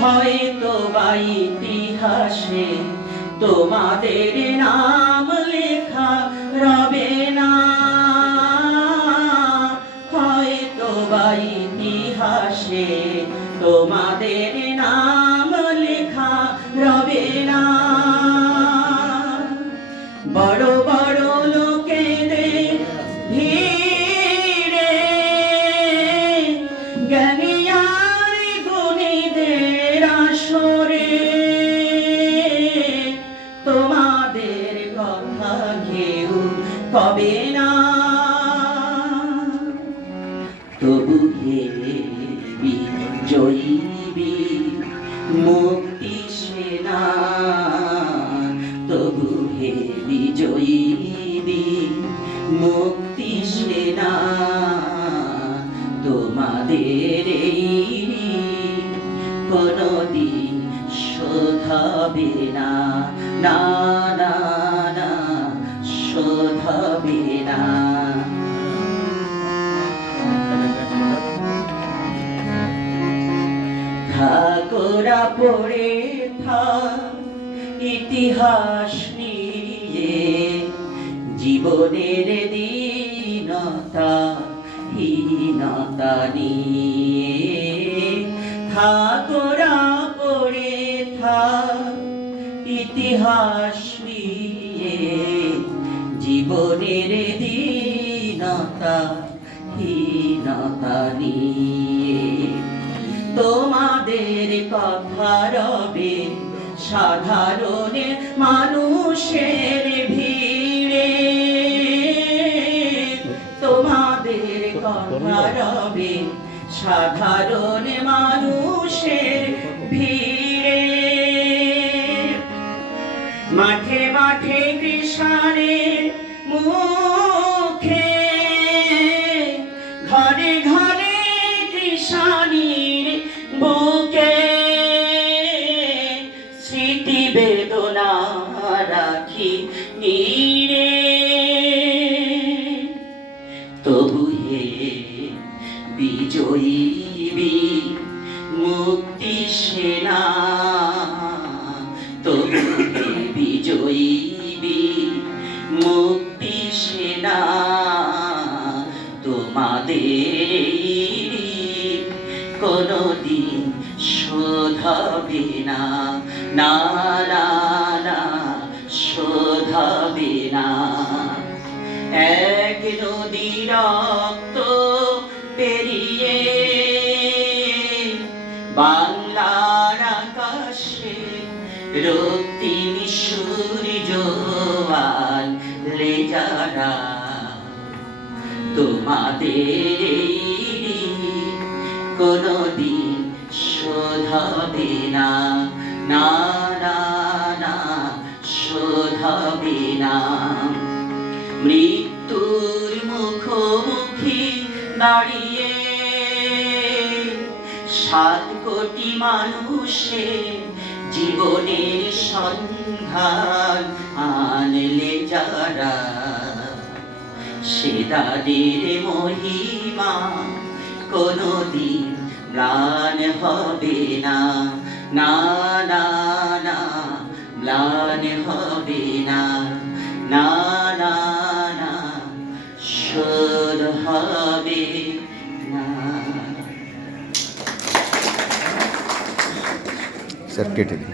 হয়তো বা ইতিহাসে তোমাদের নাম লেখা রবে না, হয়তো বা ইতিহাসে তোমাদের নাম লেখা রবে না। বড় বড় লোকেদের ভিড়ে জ্ঞানী আর গুণীদের আসরে তোমাদের কথা কেউ কবে না। তবু হে বিজয়ী মুক্তি সেনা, তবু হে বিজয়ী মুক্তি সেনা, তোমাদের কোনদিন শোধাবে না, না না না শোধাবে না। ঠাকুরা পড়ে থাক ইতিহাস নিয়ে, জীবনের দীনতা হীনতা নিয়ে। ঠাকুরা পড়ে থাক ইতিহাস নিয়ে, জীবনের দীনতা হীনতা নিয়ে। তোমাদের কথা রবে সাধারণ মানুষের ভিড়ে, তোমাদের কথা রবে সাধারণ মানুষের ভিড়ে। মাঠে মাঠে কৃষাণের মুখে, ঘরে ঘরে কৃষাণীর বুকে, স্মৃতি বেদনা রাখি নীরে। তবু হে বিজয়ী মুক্তি সেনা, তবু হে বিজয়ী মুক্তি সেনা, তোমাদের কোনদিন শোধাবে না, না না না শোধাবে না। এক নদী রক্ত পেরিয়ে বাংলার আকাশে রক্তিম সূর্য আনলে যারা, তোমাদের কোনদিন শোধাবে না, না না না শোধাবে না। মৃত্যুর মুখোমুখি দাঁড়িয়ে 7 কোটি মানুষের জীবনের সন্ধান আনলে যারা, সেদাদের মহিমা কোনদিন ম্লান হবে না, না না না ম্লান হবে না, না না না শোধ হবে না। স্যার কেটে দিন।